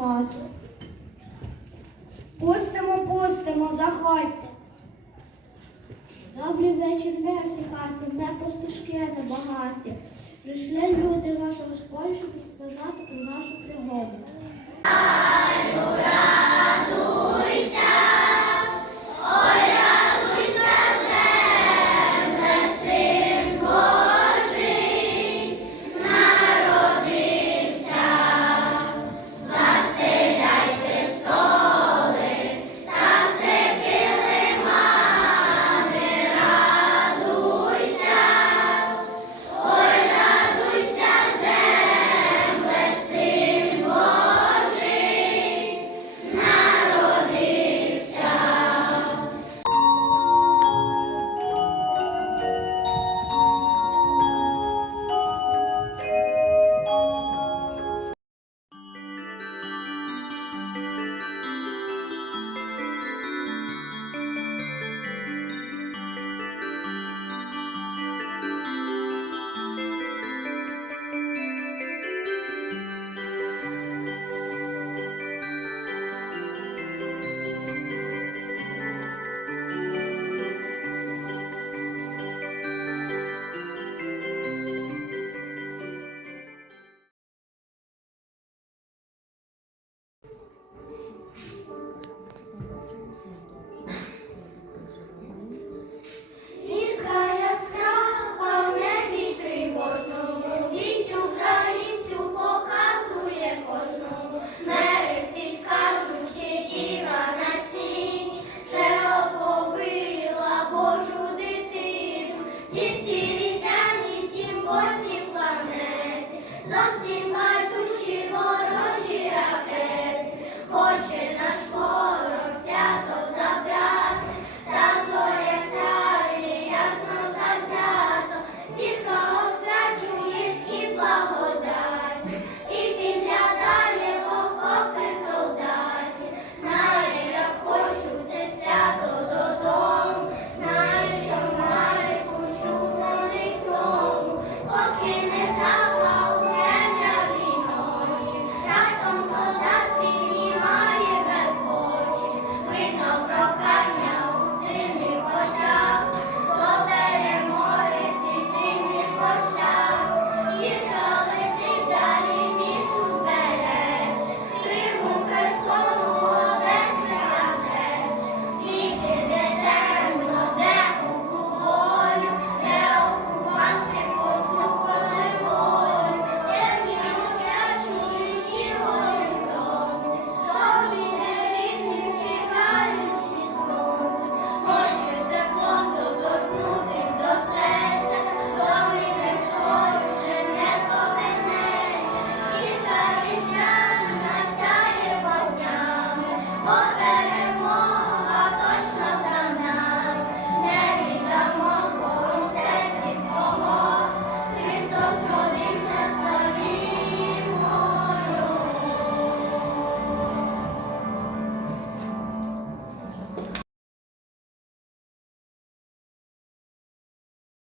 хату. Пустимо, пустимо, заходьте. Добрий вечір, не в цій хаті, не пастушки небагаті. Прийшли люди вашого Господь, щоб розказати про нашу пригоду.